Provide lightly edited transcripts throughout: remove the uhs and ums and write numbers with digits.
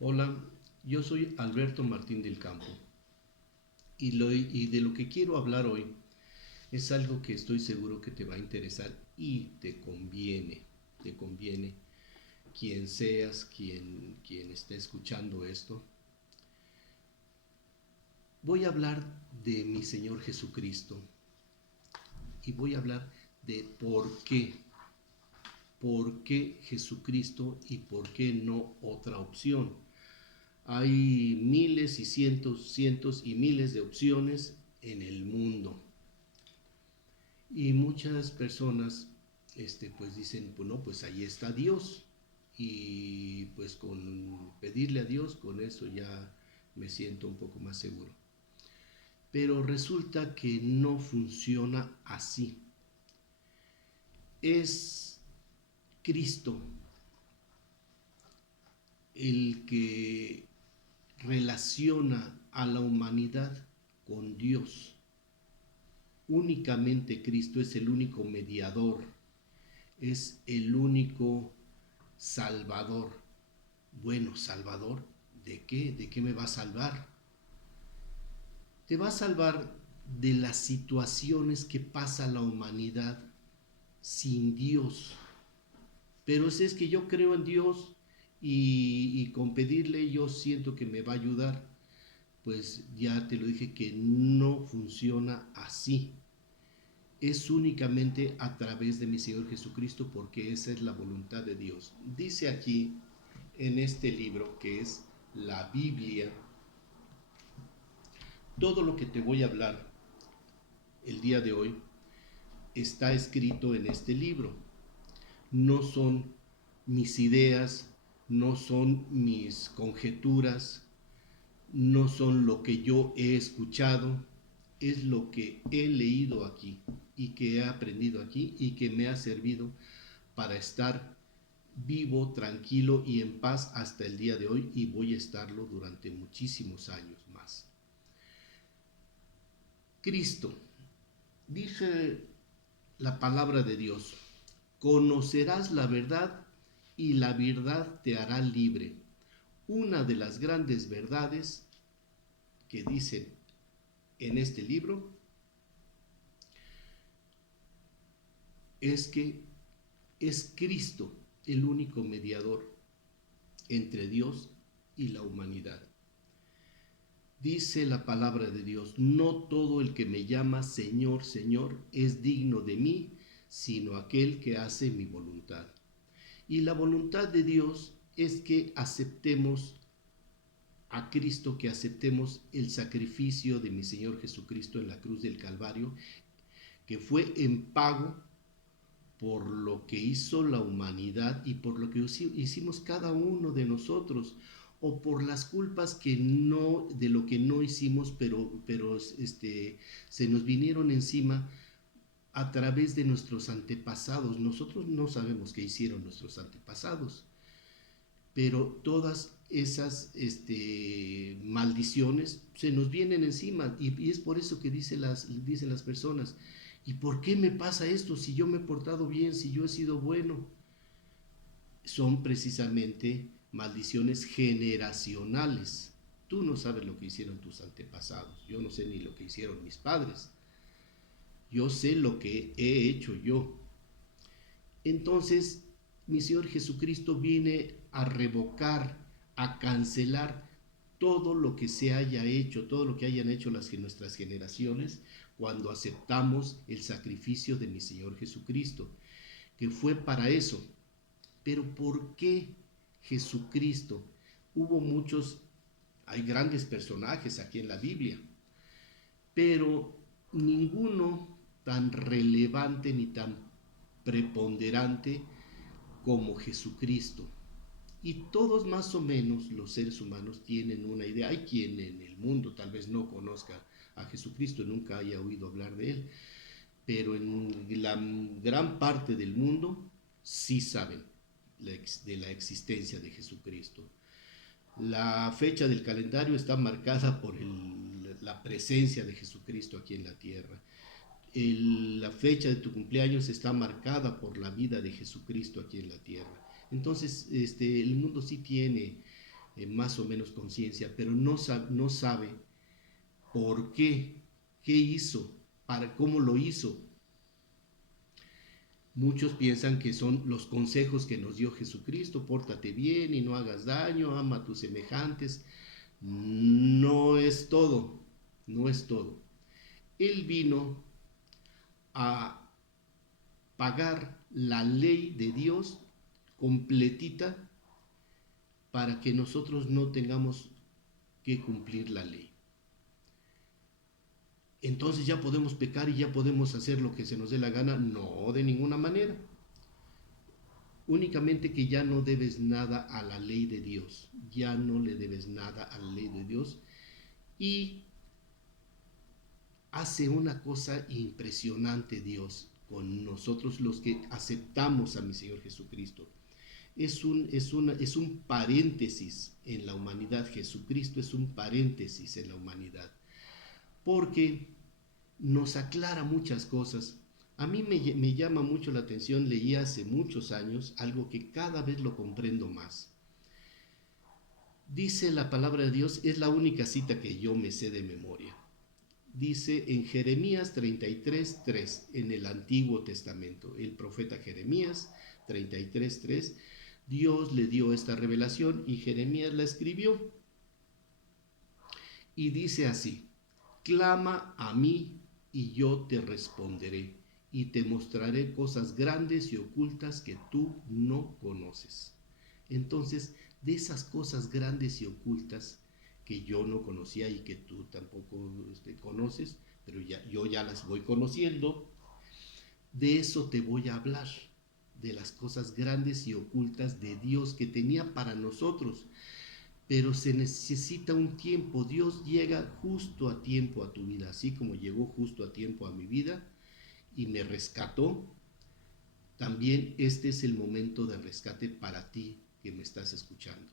Hola, yo soy Alberto Martín del Campo y de lo que quiero hablar hoy es algo que estoy seguro que te va a interesar y te conviene quien seas, quien esté escuchando esto. Voy a hablar de mi Señor Jesucristo y voy a hablar de por qué Jesucristo y por qué no otra opción. Hay miles y cientos y miles de opciones en el mundo. Y muchas personas pues dicen, pues no, pues ahí está Dios. Y pues con pedirle a Dios, con eso ya me siento un poco más seguro. Pero resulta que no funciona así. Es Cristo el que relaciona a la humanidad con Dios. Únicamente Cristo es el único mediador, es el único salvador. Bueno, salvador, ¿de qué? ¿De qué me va a salvar? Te va a salvar de las situaciones que pasa la humanidad sin Dios. Pero si es que yo creo en Dios y con pedirle yo siento que me va a ayudar, pues ya te lo dije que no funciona así. Es únicamente a través de mi Señor Jesucristo porque esa es la voluntad de Dios. Dice aquí en este libro que es la Biblia, todo lo que te voy a hablar el día de hoy está escrito en este libro. No son mis ideas, no son mis conjeturas, no son lo que yo he escuchado, es lo que he leído aquí y que he aprendido aquí y que me ha servido para estar vivo, tranquilo y en paz hasta el día de hoy y voy a estarlo durante muchísimos años más. Cristo, dice la palabra de Dios, conocerás la verdad y la verdad te hará libre. Una de las grandes verdades que dicen en este libro es que es Cristo el único mediador entre Dios y la humanidad. Dice la palabra de Dios, no todo el que me llama Señor, Señor es digno de mí, sino aquel que hace mi voluntad. Y la voluntad de Dios es que aceptemos a Cristo, que aceptemos el sacrificio de mi Señor Jesucristo en la cruz del Calvario, que fue en pago por lo que hizo la humanidad y por lo que hicimos cada uno de nosotros, o por las culpas que no, de lo que no hicimos, pero se nos vinieron encima a través de nuestros antepasados. Nosotros no sabemos qué hicieron nuestros antepasados, pero todas esas maldiciones se nos vienen encima y es por eso que dicen las personas, ¿y por qué me pasa esto si yo me he portado bien, si yo he sido bueno? Son precisamente maldiciones generacionales. Tú no sabes lo que hicieron tus antepasados, yo no sé ni lo que hicieron mis padres, yo sé lo que he hecho yo. Entonces, mi Señor Jesucristo viene a revocar, a cancelar todo lo que se haya hecho, todo lo que hayan hecho nuestras generaciones cuando aceptamos el sacrificio de mi Señor Jesucristo, que fue para eso. Pero ¿por qué Jesucristo? Hubo muchos, hay grandes personajes aquí en la Biblia, pero ninguno tan relevante ni tan preponderante como Jesucristo. Y todos más o menos los seres humanos tienen una idea. Hay quien en el mundo tal vez no conozca a Jesucristo, nunca haya oído hablar de él, pero en la gran parte del mundo sí saben de la existencia de Jesucristo. La fecha del calendario está marcada por la presencia de Jesucristo aquí en la tierra. La fecha de tu cumpleaños está marcada por la vida de Jesucristo aquí en la tierra. Entonces, el mundo sí tiene más o menos conciencia, pero no sabe por qué hizo, cómo lo hizo. Muchos piensan que son los consejos que nos dio Jesucristo: pórtate bien y no hagas daño, ama a tus semejantes. No es todo, no es todo. Él vino a pagar la ley de Dios completita para que nosotros no tengamos que cumplir la ley. Entonces ya podemos pecar y ya podemos hacer lo que se nos dé la gana. No, de ninguna manera. Únicamente que ya no debes nada a la ley de Dios. Ya no le debes nada a la ley de Dios. Y hace una cosa impresionante Dios con nosotros los que aceptamos a mi Señor Jesucristo. Es un paréntesis en la humanidad. Jesucristo es un paréntesis en la humanidad, porque nos aclara muchas cosas. A mí me llama mucho la atención, leí hace muchos años algo que cada vez lo comprendo más. Dice la palabra de Dios, es la única cita que yo me sé de memoria. Dice en Jeremías 33:3, en el Antiguo Testamento, el profeta Jeremías 33:3, Dios le dio esta revelación y Jeremías la escribió. Y dice así: clama a mí y yo te responderé y te mostraré cosas grandes y ocultas que tú no conoces. Entonces, de esas cosas grandes y ocultas que yo no conocía y que tú tampoco conoces, pero yo ya las voy conociendo, de eso te voy a hablar, de las cosas grandes y ocultas de Dios que tenía para nosotros. Pero se necesita un tiempo. Dios llega justo a tiempo a tu vida, así como llegó justo a tiempo a mi vida y me rescató. También este es el momento de rescate para ti que me estás escuchando.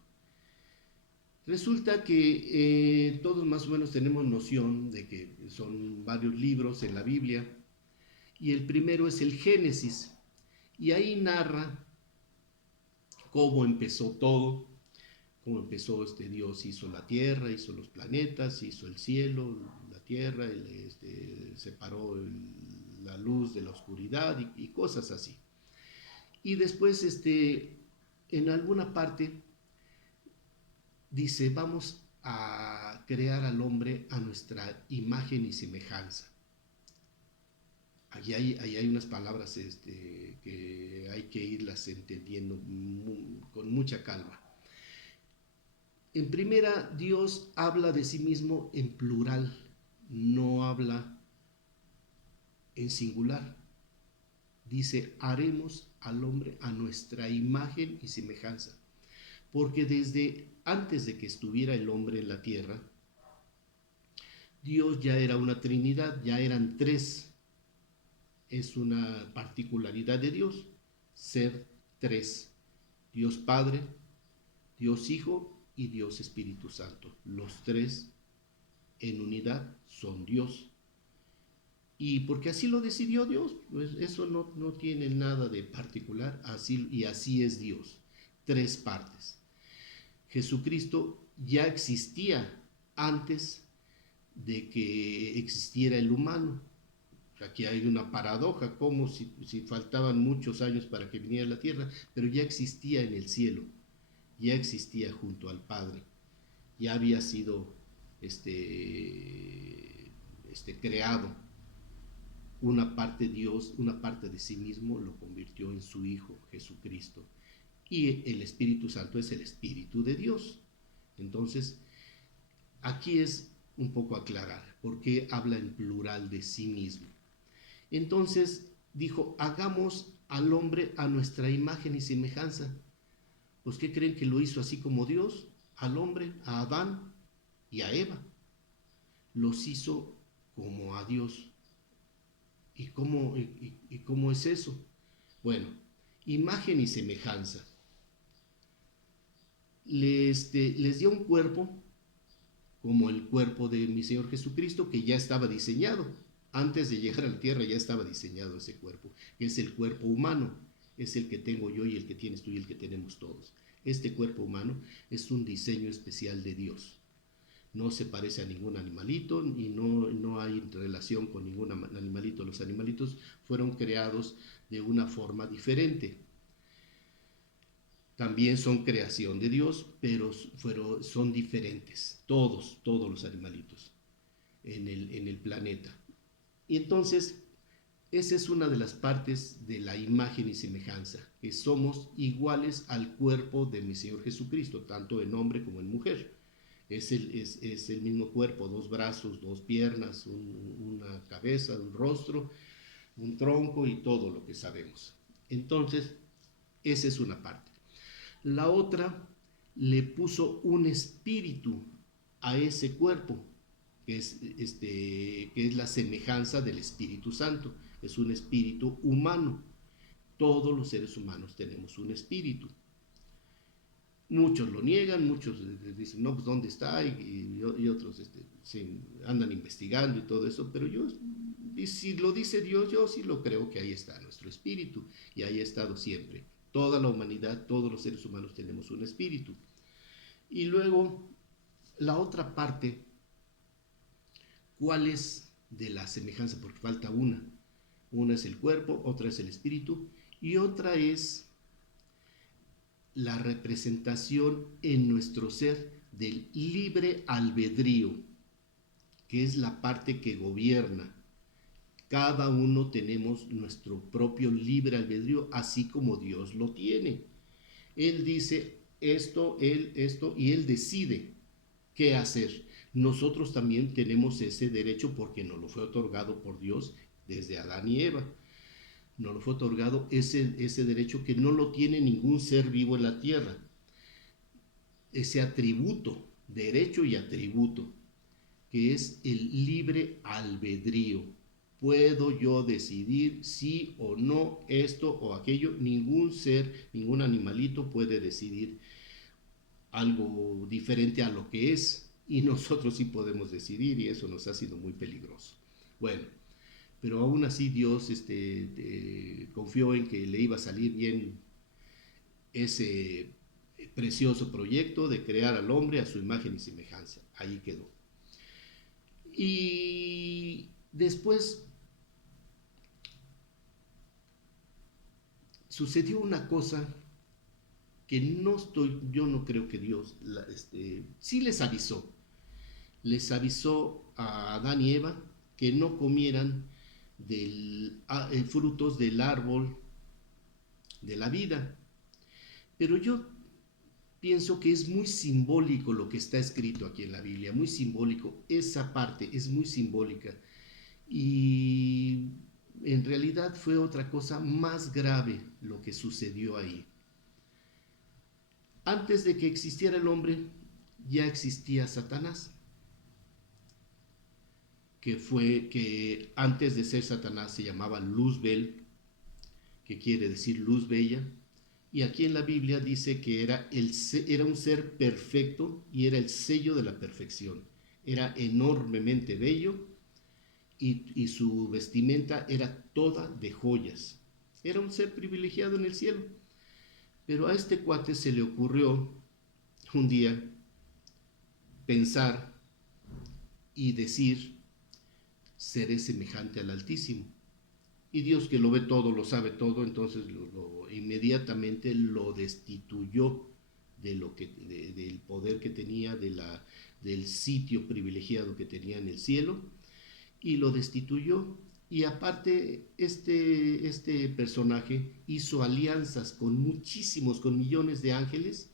Resulta que todos más o menos tenemos noción de que son varios libros en la Biblia, y el primero es el Génesis, y ahí narra cómo empezó todo, cómo empezó. Dios hizo la tierra, hizo los planetas, hizo el cielo, la tierra, separó la luz de la oscuridad y cosas así. Y después en alguna parte dice: vamos a crear al hombre a nuestra imagen y semejanza. Ahí hay unas palabras que hay que irlas entendiendo con mucha calma. En primera, Dios habla de sí mismo en plural, no habla en singular. Dice: haremos al hombre a nuestra imagen y semejanza. Porque desde antes de que estuviera el hombre en la tierra, Dios ya era una Trinidad, ya eran tres. Es una particularidad de Dios, ser tres: Dios Padre, Dios Hijo y Dios Espíritu Santo. Los tres en unidad son Dios. Y porque así lo decidió Dios, pues eso no tiene nada de particular, así es Dios. Tres partes. Jesucristo ya existía antes de que existiera el humano. Aquí hay una paradoja, como si faltaban muchos años para que viniera a la tierra, pero ya existía en el cielo, ya existía junto al Padre, ya había sido creado. Una parte Dios, una parte de sí mismo lo convirtió en su Hijo Jesucristo. Y el Espíritu Santo es el Espíritu de Dios. Entonces, aquí es un poco aclarar por qué habla en plural de sí mismo. Entonces dijo: hagamos al hombre a nuestra imagen y semejanza. Pues ¿qué creen? Que lo hizo así como Dios, al hombre, a Adán y a Eva. Los hizo como a Dios. ¿Y cómo es eso? Bueno, imagen y semejanza. Les dio un cuerpo como el cuerpo de mi Señor Jesucristo, que ya estaba diseñado. Antes de llegar a la tierra ya estaba diseñado ese cuerpo, que es el cuerpo humano, es el que tengo yo y el que tienes tú y el que tenemos todos. Este cuerpo humano es un diseño especial de Dios. No se parece a ningún animalito y no hay relación con ningún animalito. Los animalitos fueron creados de una forma diferente. También son creación de Dios, pero son diferentes. Todos los animalitos en el planeta. Y entonces, esa es una de las partes de la imagen y semejanza, que somos iguales al cuerpo de mi Señor Jesucristo, tanto en hombre como en mujer. Es el mismo cuerpo, 2 brazos, 2 piernas, una cabeza, un rostro, un tronco y todo lo que sabemos. Entonces, esa es una parte. La otra, le puso un espíritu a ese cuerpo, que es la semejanza del Espíritu Santo. Es un espíritu humano. Todos los seres humanos tenemos un espíritu. Muchos lo niegan, muchos dicen, no, pues ¿dónde está? Y otros andan investigando y todo eso, pero y si lo dice Dios, yo sí lo creo que ahí está nuestro espíritu, y ahí ha estado siempre. Toda la humanidad, todos los seres humanos tenemos un espíritu. Y luego, la otra parte, ¿cuál es de la semejanza? Porque falta una. Una es el cuerpo, otra es el espíritu, y otra es la representación en nuestro ser del libre albedrío, que es la parte que gobierna. Cada uno tenemos nuestro propio libre albedrío, así como Dios lo tiene. Él dice esto, y Él decide qué hacer. Nosotros también tenemos ese derecho porque nos lo fue otorgado por Dios desde Adán y Eva. Nos lo fue otorgado ese derecho que no lo tiene ningún ser vivo en la tierra. Ese atributo, derecho y atributo, que es el libre albedrío. Puedo yo decidir sí o no, esto o aquello. Ningún ser, ningún animalito puede decidir algo diferente a lo que es, y nosotros sí podemos decidir, y eso nos ha sido muy peligroso. Bueno, pero aún así Dios confió en que le iba a salir bien ese precioso proyecto de crear al hombre a su imagen y semejanza. Ahí quedó. Y después sucedió una cosa que yo no creo que Dios, sí les avisó a Adán y Eva que no comieran frutos del árbol de la vida. Pero yo pienso que es muy simbólico lo que está escrito aquí en la Biblia, muy simbólico. Esa parte es muy simbólica. Y en realidad fue otra cosa más grave lo que sucedió ahí. Antes de que existiera el hombre, ya existía Satanás, que antes de ser Satanás se llamaba Luzbel, que quiere decir luz bella, y aquí en la Biblia dice que era un ser perfecto y era el sello de la perfección. Era enormemente bello y su vestimenta era toda de joyas. Era un ser privilegiado en el cielo. Pero a este cuate se le ocurrió un día pensar y decir, seré semejante al Altísimo. Y Dios, que lo ve todo, lo sabe todo, entonces inmediatamente lo destituyó del poder que tenía, del sitio privilegiado que tenía en el cielo, y lo destituyó. Y aparte, este personaje hizo alianzas con con millones de ángeles,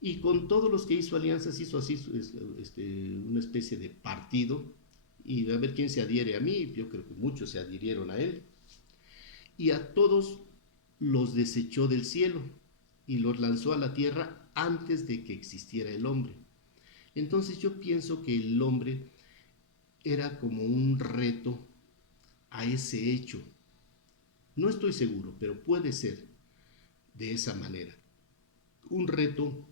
y con todos los que hizo alianzas hizo así una especie de partido, y a ver quién se adhiere a mí. Yo creo que muchos se adhirieron a él, y a todos los desechó del cielo y los lanzó a la tierra antes de que existiera el hombre. Entonces yo pienso que el hombre era como un reto a ese hecho. No estoy seguro, pero puede ser de esa manera. Un reto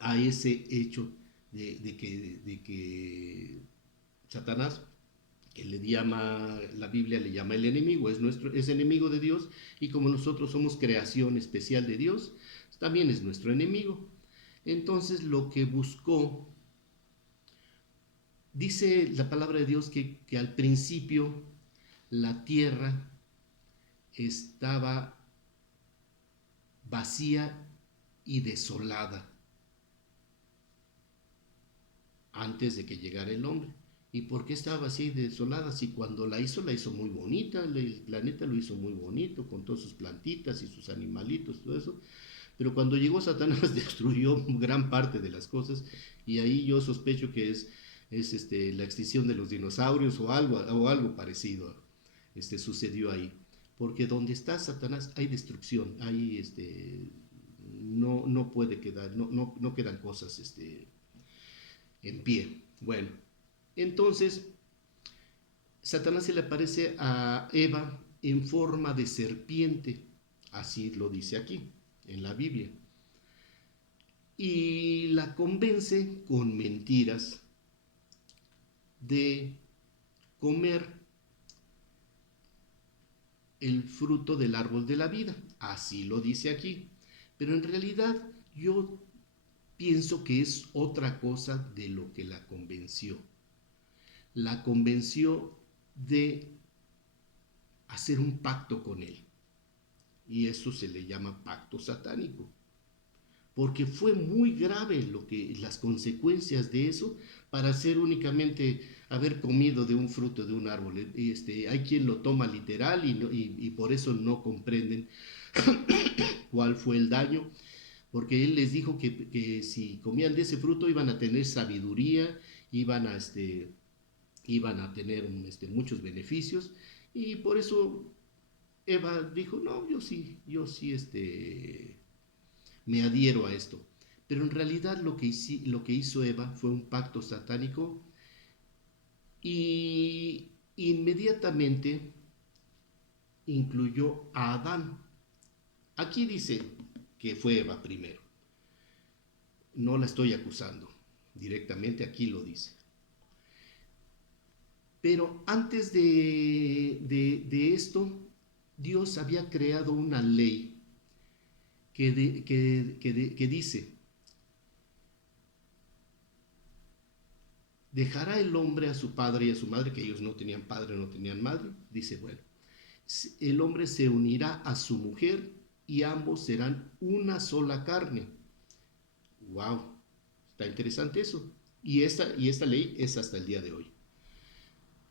a ese hecho de que Satanás, que la Biblia le llama el enemigo, es enemigo de Dios, y como nosotros somos creación especial de Dios, también es nuestro enemigo. Entonces lo que buscó, dice la palabra de Dios que al principio la tierra estaba vacía y desolada antes de que llegara el hombre. ¿Y por qué estaba vacía y desolada? Si cuando la hizo muy bonita, el planeta lo hizo muy bonito, con todas sus plantitas y sus animalitos, todo eso. Pero cuando llegó Satanás destruyó gran parte de las cosas, y ahí yo sospecho que es la extinción de los dinosaurios o algo parecido sucedió ahí. Porque donde está Satanás hay destrucción, hay no puede quedar, no quedan cosas en pie. Bueno, entonces Satanás se le aparece a Eva en forma de serpiente, así lo dice aquí en la Biblia, y la convence con mentiras de comer el fruto del árbol de la vida, así lo dice aquí, pero en realidad yo pienso que es otra cosa de lo que la convenció. La convenció de hacer un pacto con él, y eso se le llama pacto satánico, porque fue muy grave las consecuencias de eso para hacer únicamente haber comido de un fruto de un árbol. Hay quien lo toma literal y por eso no comprenden cuál fue el daño, porque él les dijo que si comían de ese fruto iban a tener sabiduría, iban a tener muchos beneficios, y por eso Eva dijo, no, yo sí, me adhiero a esto. Pero en realidad lo que hizo Eva fue un pacto satánico, y inmediatamente incluyó a Adán. Aquí dice que fue Eva primero. No la estoy acusando directamente, aquí lo dice. Pero antes de esto, Dios había creado una ley que dice, dejará el hombre a su padre y a su madre, que ellos no tenían padre, no tenían madre. Dice, bueno, el hombre se unirá a su mujer y ambos serán una sola carne. ¡Wow! Está interesante eso. Y esta ley es hasta el día de hoy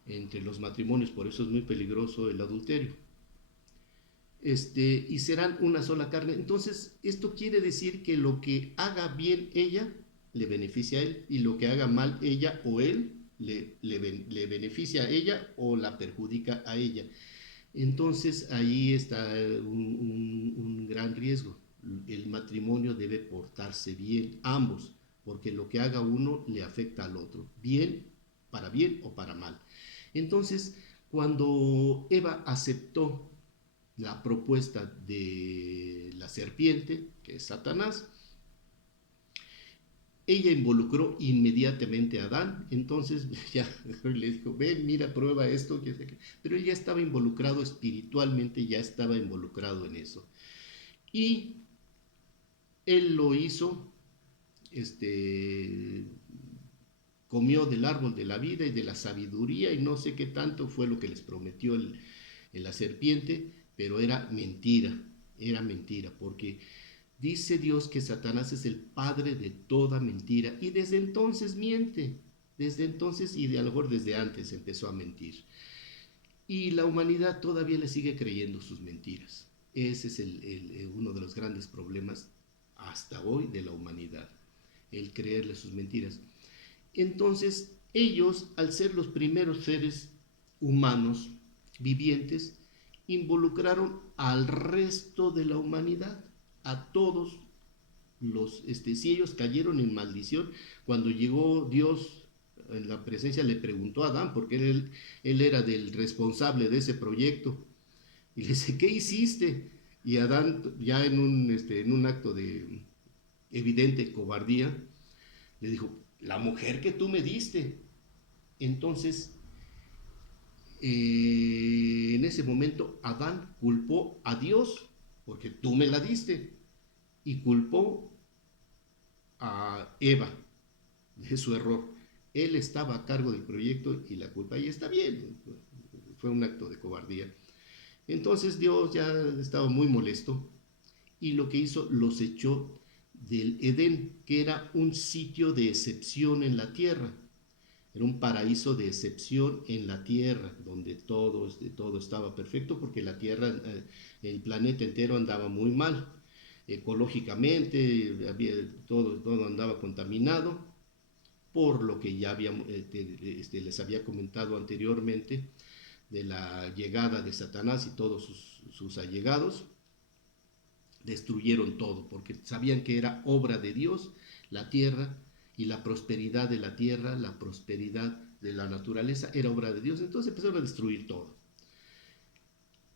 entre los matrimonios, por eso es muy peligroso el adulterio. Y serán una sola carne. Entonces, esto quiere decir que lo que haga bien ella le beneficia a él, y lo que haga mal ella o él le beneficia a ella o la perjudica a ella. Entonces ahí está un gran riesgo. El matrimonio debe portarse bien ambos, porque lo que haga uno le afecta al otro, bien o para mal. Entonces, cuando Eva aceptó la propuesta de la serpiente, que es Satanás, ella involucró inmediatamente a Adán. Entonces ya le dijo, ven, mira, prueba esto, pero él ya estaba involucrado espiritualmente, ya estaba involucrado en eso. Y él lo hizo, comió del árbol de la vida y de la sabiduría, y no sé qué tanto fue lo que les prometió la serpiente, pero era mentira, porque dice Dios que Satanás es el padre de toda mentira, y desde entonces miente, desde entonces, y a lo mejor desde antes empezó a mentir. Y la humanidad todavía le sigue creyendo sus mentiras. Ese es uno de los grandes problemas hasta hoy de la humanidad, el creerle sus mentiras. Entonces, ellos, al ser los primeros seres humanos vivientes, involucraron al resto de la humanidad, a todos si ellos cayeron en maldición. Cuando llegó Dios en la presencia, le preguntó a Adán, porque él era del responsable de ese proyecto, y le dice, ¿qué hiciste? Y Adán, ya en un acto de evidente cobardía, le dijo, la mujer que tú me diste. Entonces, en ese momento, Adán culpó a Dios, porque tú me la diste. y culpó a Eva de su error. Él estaba a cargo del proyecto y la culpa, y está bien, fue un acto de cobardía. Entonces Dios ya estaba muy molesto y lo que hizo, los echó del Edén, que era un sitio de excepción en la tierra. Era un paraíso de excepción en la tierra, donde todo estaba perfecto, porque la tierra, el planeta entero andaba muy mal. Ecológicamente, todo andaba contaminado, por lo que ya les había comentado anteriormente, de la llegada de Satanás y todos sus allegados. Destruyeron todo, porque sabían que era obra de Dios la tierra, y la prosperidad de la tierra, la prosperidad de la naturaleza era obra de Dios. Entonces empezaron a destruir todo.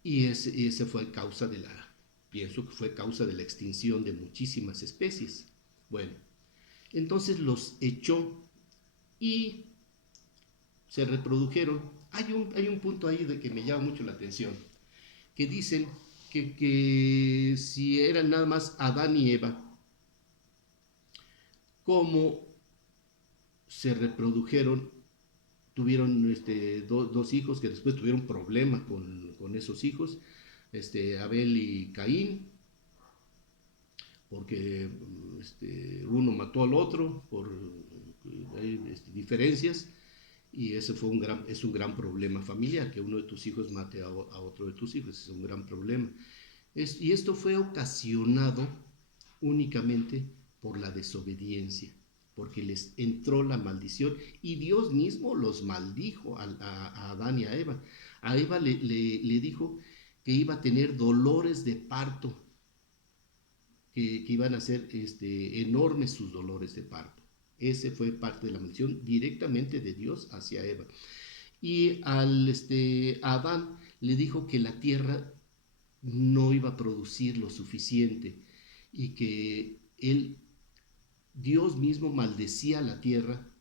Y ese fue causa de pienso que fue causa de la extinción de muchísimas especies. Bueno, entonces los echó y se reprodujeron. Hay un punto ahí de que me llama mucho la atención, que dicen que si eran nada más Adán y Eva, cómo se reprodujeron, tuvieron dos hijos que después tuvieron problemas con esos hijos, Abel y Caín, porque uno mató al otro por diferencias, y ese es un gran problema familiar, que uno de tus hijos mate a otro de tus hijos, es un gran problema. Y esto fue ocasionado únicamente por la desobediencia, porque les entró la maldición y Dios mismo los maldijo a Adán y a Eva. A Eva le dijo que iba a tener dolores de parto, que iban a ser enormes sus dolores de parto. Ese fue parte de la maldición directamente de Dios hacia Eva. Y a Adán le dijo que la tierra no iba a producir lo suficiente, y que Dios mismo maldecía la tierra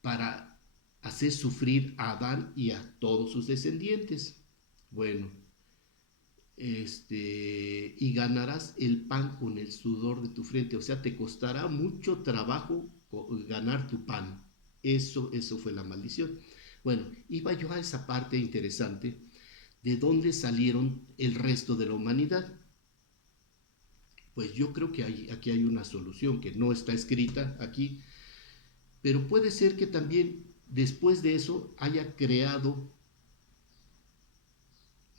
para hacer sufrir a Adán y a todos sus descendientes. Bueno, y ganarás el pan con el sudor de tu frente, o sea, te costará mucho trabajo ganar tu pan. Eso fue la maldición. Bueno, iba yo a esa parte interesante de dónde salieron el resto de la humanidad. Pues yo creo que aquí hay una solución que no está escrita aquí, pero puede ser que también después de eso haya creado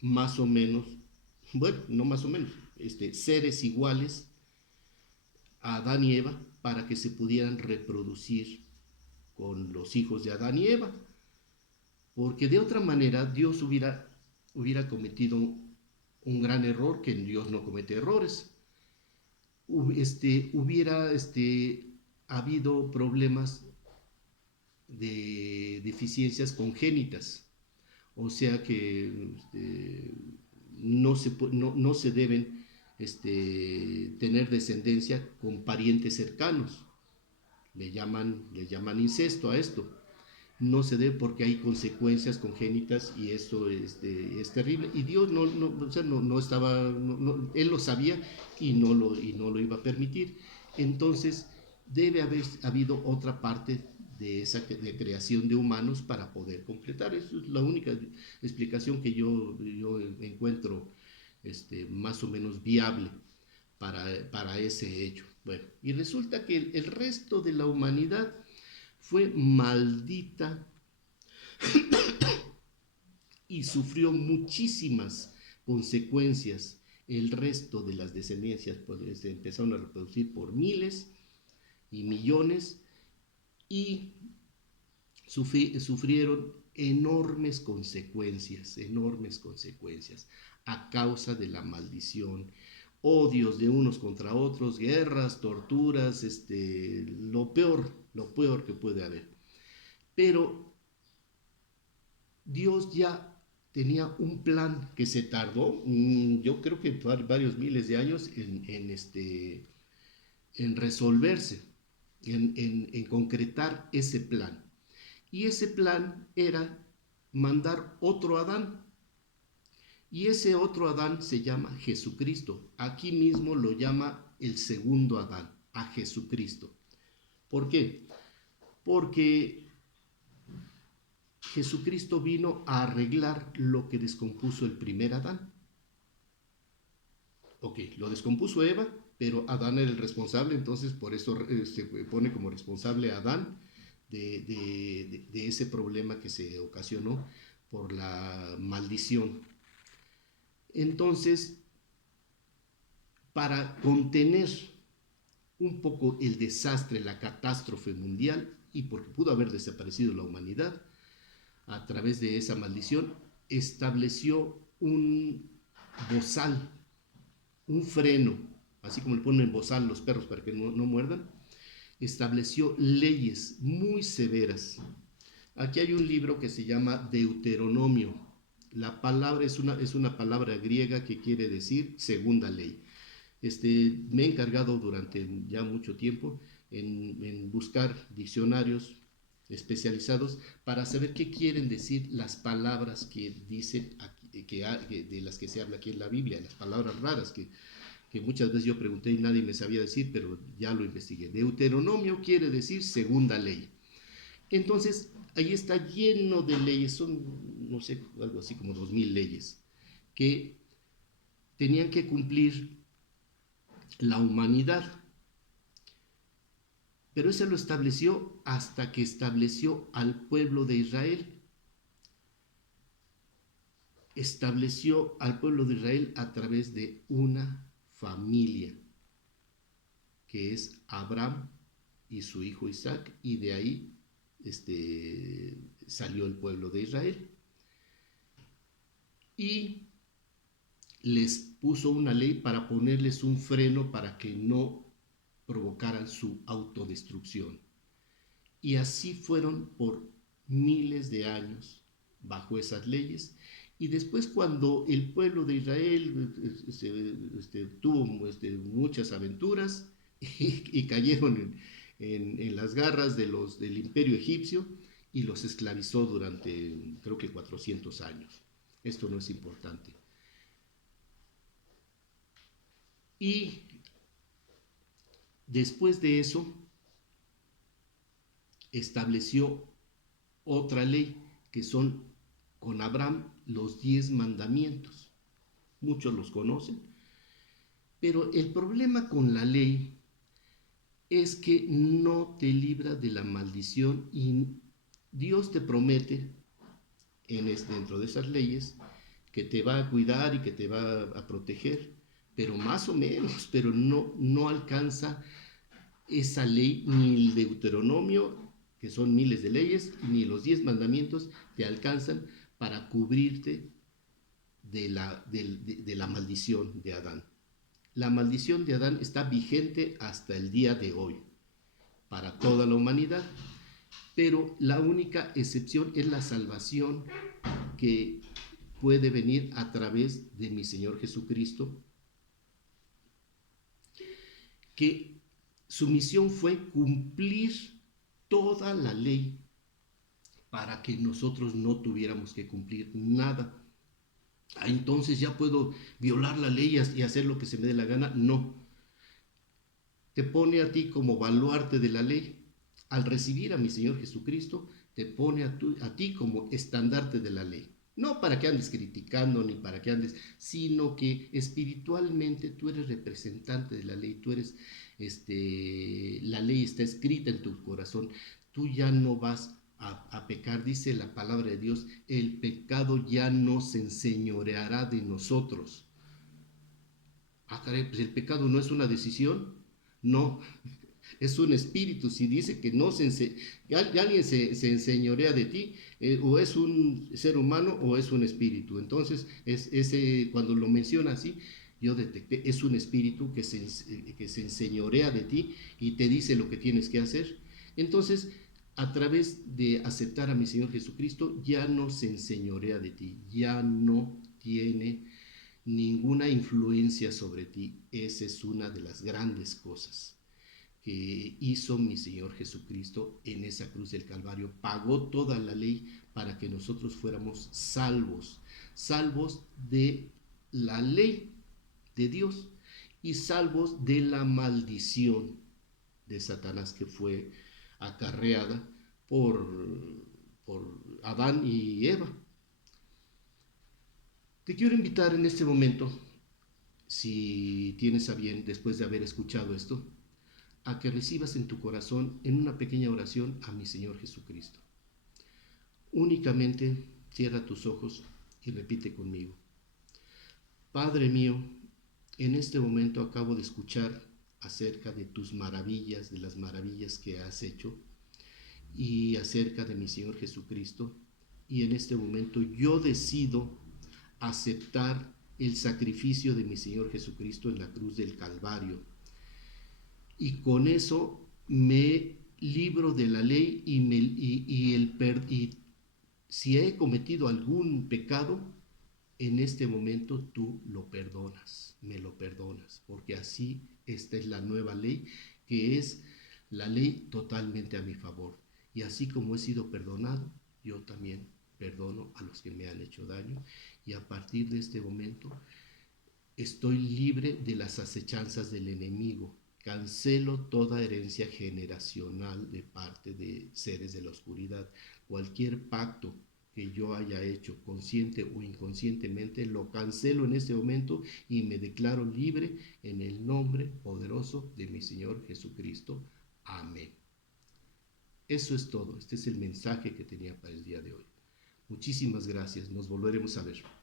más o menos, bueno, no más o menos, seres iguales a Adán y Eva, para que se pudieran reproducir con los hijos de Adán y Eva, porque de otra manera Dios hubiera cometido un gran error, que Dios no comete errores. Hubiera habido problemas de deficiencias congénitas, o sea que no se deben tener descendencia con parientes cercanos. Le llaman incesto a esto. No se debe, porque hay consecuencias congénitas, y eso es terrible. Y Dios no estaba, Él lo sabía, y no lo iba a permitir. Entonces debe haber habido otra parte de creación de humanos para poder completar. Eso es la única explicación que yo encuentro más o menos viable para ese hecho. Bueno, y resulta que el resto de la humanidad fue maldita y sufrió muchísimas consecuencias. El resto de las descendencias pues, se empezaron a reproducir por miles y millones, y sufrieron enormes consecuencias a causa de la maldición. Odios de unos contra otros, guerras, torturas, lo peor que puede haber. Pero Dios ya tenía un plan que se tardó, yo creo que varios miles de años en resolverse, en concretar ese plan. Y ese plan era mandar otro Adán. Y ese otro Adán se llama Jesucristo. Aquí mismo lo llama el segundo Adán, a Jesucristo. ¿Por qué? Porque Jesucristo vino a arreglar lo que descompuso el primer Adán. Ok, lo descompuso Eva, pero Adán era el responsable, entonces por eso se pone como responsable a Adán de ese problema que se ocasionó por la maldición. Entonces, para contener un poco el desastre, la catástrofe mundial, y porque pudo haber desaparecido la humanidad a través de esa maldición, estableció un bozal, un freno, así como le ponen bozal los perros para que no muerdan, estableció leyes muy severas. Aquí hay un libro que se llama Deuteronomio. La palabra es una palabra griega que quiere decir segunda ley. Me he encargado durante ya mucho tiempo en buscar diccionarios especializados para saber qué quieren decir las palabras que dicen aquí, de las que se habla aquí en la Biblia, las palabras raras que muchas veces yo pregunté y nadie me sabía decir, pero ya lo investigué. Deuteronomio quiere decir segunda ley. Entonces, ahí está lleno de leyes, son, no sé, algo así como 2000 leyes, que tenían que cumplir la humanidad. Pero eso lo estableció hasta que estableció al pueblo de Israel. Estableció al pueblo de Israel a través de una familia, que es Abraham y su hijo Isaac, y de ahí salió el pueblo de Israel. Y les puso una ley para ponerles un freno para que no provocaran su autodestrucción. Y así fueron por miles de años bajo esas leyes. Y después cuando el pueblo de Israel tuvo muchas aventuras y cayeron en las garras del imperio egipcio y los esclavizó durante creo que 400 años. Esto no es importante. Y después de eso estableció otra ley que son con Abraham los 10 mandamientos. Muchos los conocen, pero el problema con la ley es que no te libra de la maldición y Dios te promete dentro de esas leyes que te va a cuidar y que te va a proteger, pero más o menos, pero no alcanza esa ley ni el Deuteronomio, que son miles de leyes, ni los 10 mandamientos te alcanzan para cubrirte de la maldición de Adán. La maldición de Adán está vigente hasta el día de hoy para toda la humanidad, pero la única excepción es la salvación que puede venir a través de mi Señor Jesucristo, que su misión fue cumplir toda la ley para que nosotros no tuviéramos que cumplir nada. Entonces ya puedo violar la ley y hacer lo que se me dé la gana. No. Te pone a ti como baluarte de la ley. Al recibir a mi Señor Jesucristo, te pone a ti como estandarte de la ley. No para que andes criticando ni para que andes, sino que espiritualmente tú eres representante de la ley, tú eres, la ley está escrita en tu corazón, tú ya no vas a pecar, dice la palabra de Dios, el pecado ya no se enseñoreará de nosotros. Caray, pues el pecado no es una decisión, no, es un espíritu. Si dice que no que alguien se enseñorea de ti, o es un ser humano o es un espíritu. Entonces, cuando lo menciona así, yo detecté, es un espíritu que se enseñorea de ti y te dice lo que tienes que hacer. Entonces, a través de aceptar a mi Señor Jesucristo, ya no se enseñorea de ti, ya no tiene ninguna influencia sobre ti. Esa es una de las grandes cosas que hizo mi Señor Jesucristo en esa cruz del Calvario. Pagó toda la ley para que nosotros fuéramos salvos, salvos de la ley de Dios. y salvos de la maldición de Satanás que fue acarreada por Adán y Eva. Te quiero invitar en este momento, si tienes a bien, después de haber escuchado esto, a que recibas en tu corazón, en una pequeña oración, a mi Señor Jesucristo. Únicamente cierra tus ojos y repite conmigo. Padre mío, en este momento acabo de escuchar acerca de tus maravillas, de las maravillas que has hecho, y acerca de mi Señor Jesucristo, y en este momento yo decido aceptar el sacrificio de mi Señor Jesucristo en la cruz del Calvario, y con eso me libro de la ley y si he cometido algún pecado, en este momento tú lo perdonas, me lo perdonas, porque así esta es la nueva ley, que es la ley totalmente a mi favor. Y así como he sido perdonado, yo también perdono a los que me han hecho daño, y a partir de este momento estoy libre de las acechanzas del enemigo. Cancelo toda herencia generacional de parte de seres de la oscuridad. Cualquier pacto que yo haya hecho, consciente o inconscientemente, lo cancelo en este momento y me declaro libre en el nombre poderoso de mi Señor Jesucristo. Amén. Eso es todo. Este es el mensaje que tenía para el día de hoy. Muchísimas gracias. Nos volveremos a ver.